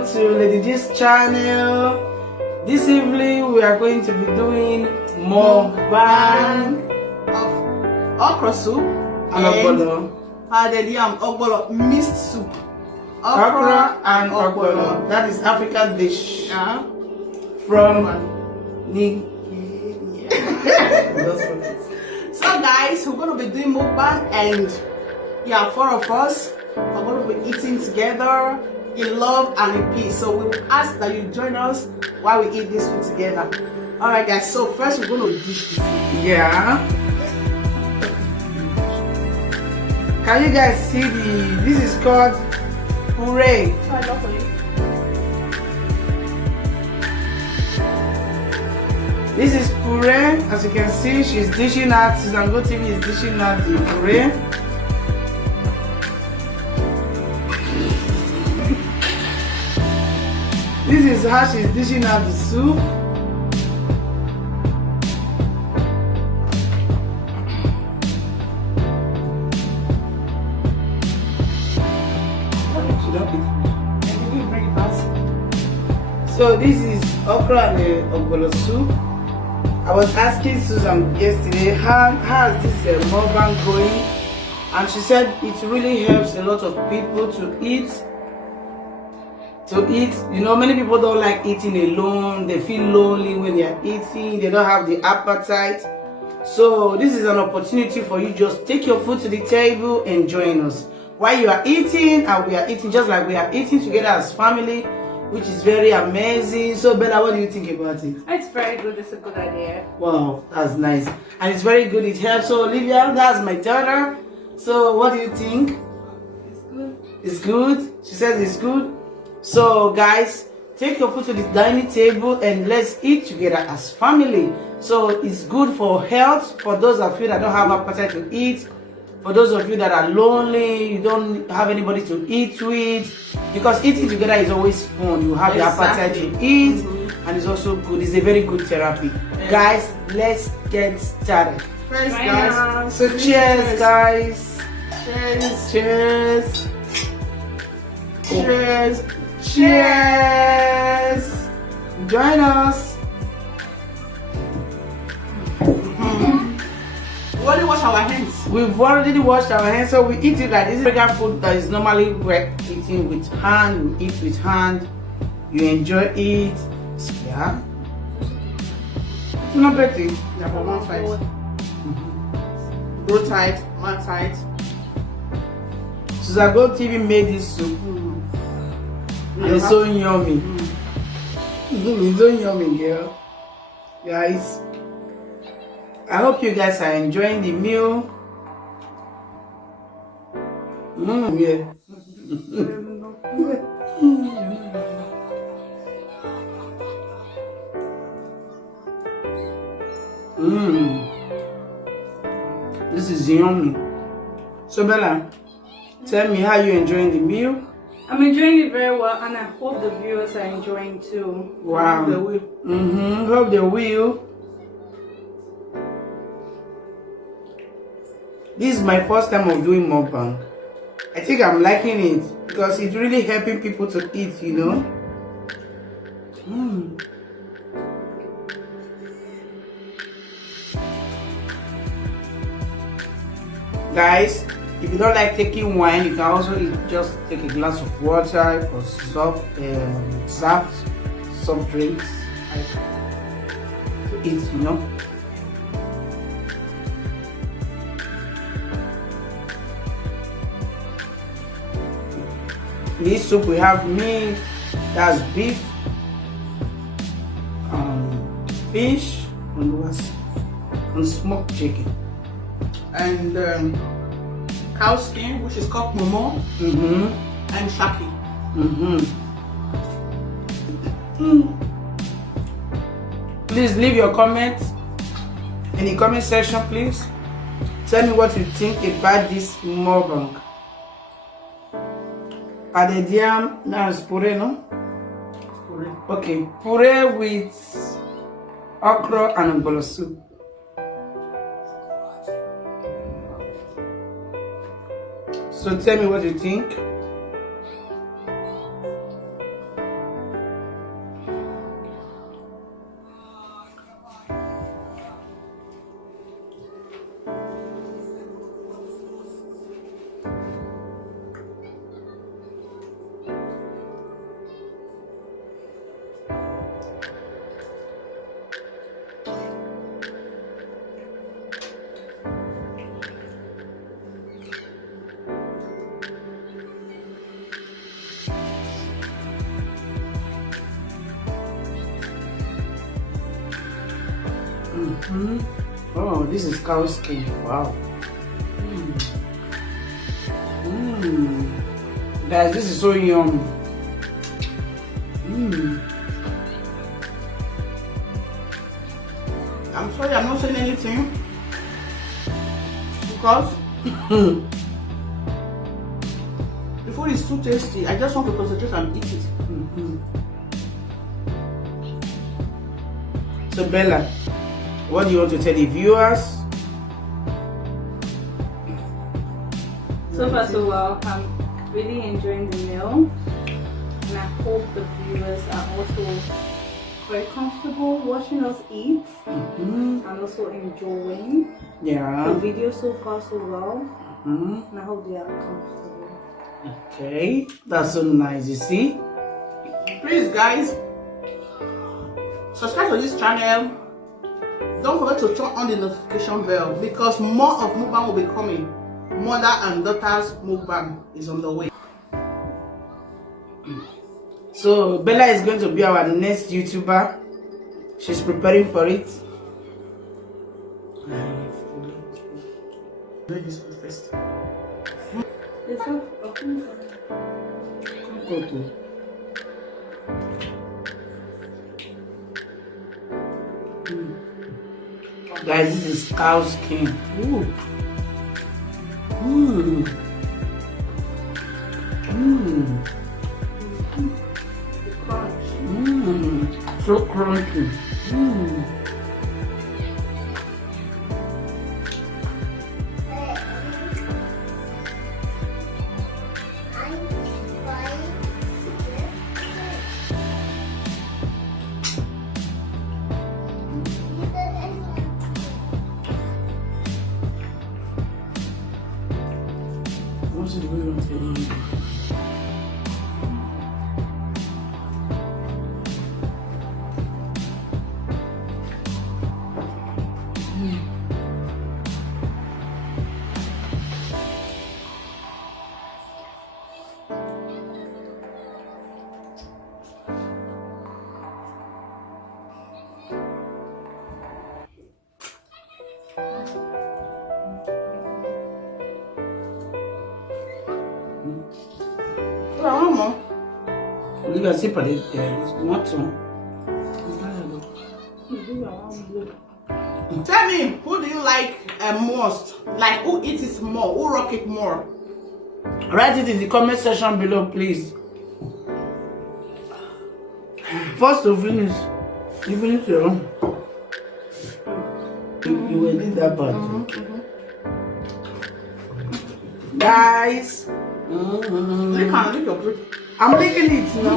welcome to Lady G's channel. This evening we are going to be doing mukbang of okra soup and Ogbono. Ogbono mixed soup. Okra and Ogbono. That is African dish from Nigerian. So guys, we're going to be doing mukbang, and yeah, 4 of us are going to be eating together in love and in peace. So we ask that you join us while we eat this food together. Alright guys, so first we're going to dish the food. Yeah. Can you guys see this is called puree. Try it out for you. This is puree. As you can see, she's dishing out. Susan Go TV is dishing out the puree. This is how she's dishing out the soup. So this is okra and the Ogbono soup. I was asking Susan yesterday how is this mukbang going, and she said it really helps a lot of people to eat. You know, many people don't like eating alone. They feel lonely when they are eating. They don't have the appetite. So this is an opportunity for you. Just take your food to the table and join us while you are eating, and we are eating just like we are eating together as family, which is very amazing. So Bella, what do you think about it? It's very good. It's a good idea. Wow, that's nice. And it's very good. It helps. So Olivia, that's my daughter. So what do you think? It's good. It's good? She says it's good. So guys, take your food to the dining table and let's eat together as family. So it's good for health, for those of you that don't have appetite to eat, for those of you that are lonely, you don't have anybody to eat with, because eating together is always fun. You have the appetite to eat, and it's also good. It's a very good therapy. Guys, let's get started. First guys, So cheers guys. cheers, Cheers. cheers. Cheers! Join us. We already wash our hands. We've already washed our hands, so we eat it like this. Is regular food that is normally we're eating with hand. We eat with hand. You enjoy it. Yeah. It's not pretty. Yeah, for one side. Go tight, one side. Susan Go TV made this soup. And it's so yummy. It's so yummy, girl. Guys, I hope you guys are enjoying the meal. Yeah. This is yummy. So Bella, tell me how you enjoying the meal. I'm enjoying it very well, and I hope the viewers are enjoying too. Wow. Hope they will. This is my first time of doing mukbang. I think I'm liking it because it's really helping people to eat, you know. Guys, if you don't like taking wine, you can also just take a glass of water or soft drinks to eat, you know. In this soup we have meat, that's beef, fish, and smoked chicken. And cow skin, which is called momo, and shaki. Please leave your comments in the comment section, please. Tell me what you think about this mukbang. Padediam, now it's puree, no? Puree. Okay, puree with okra and Ogbono soup. So tell me what you think. Oh, this is cow skin. Wow. Guys, this is so yummy. I'm sorry, I'm not saying anything because the food is too tasty. I just want to concentrate and eat it. So Bella, what do you want to tell the viewers? So far so well. I'm really enjoying the meal, and I hope the viewers are also very comfortable watching us eat and also enjoying the video so far so well. And I hope they are comfortable. Okay, that's so nice. You see, Please, guys, subscribe to this channel. Don't forget to turn on the notification bell because more of mukbang will be coming. Mother and daughter's mukbang is on the way. so Bella is going to be our next YouTuber. She's preparing for it. Let this food first. Okay. Guys, this is cow skin. Ooh. So crunchy. What's it really on TV? Olivia, see for it. What some? Tell me, who do you like most? Like, who eats it more? Who rock it more? Write it in the comment section below, please. First to finish, you finish your own. You will need that part. Guys, Lick your breath. I'm licking it now.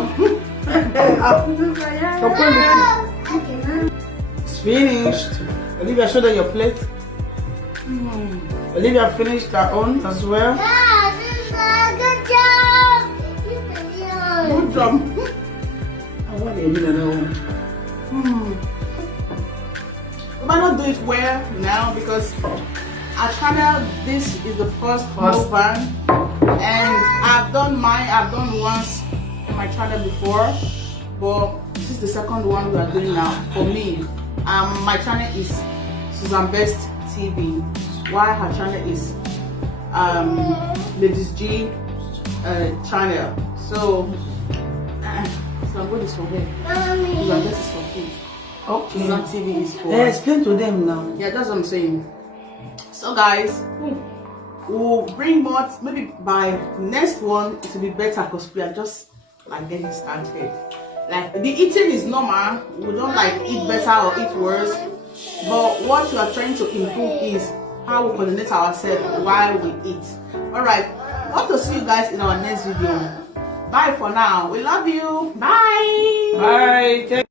It's finished. Olivia, show them your plate. Olivia finished her own as well. Good job. I want to do another one. We might not do it well now because our channel, this is the first mukbang, and I've done mine. I've done once in my channel before, but this is the second one we are doing now for me. My channel is Susan Best TV, while her channel is Ladies G channel. So I'm going this for her. Susan Best is for food. Okay. Susan TV is for. Explain to them now. Yeah, that's what I'm saying. So guys, we'll bring more. Maybe by next one it will be better because we are just like getting started. Like the eating is normal. We don't like eat better or eat worse. But what we are trying to improve is how we coordinate ourselves while we eat. Alright, hope to see you guys in our next video. Bye for now. We love you. Bye. Bye.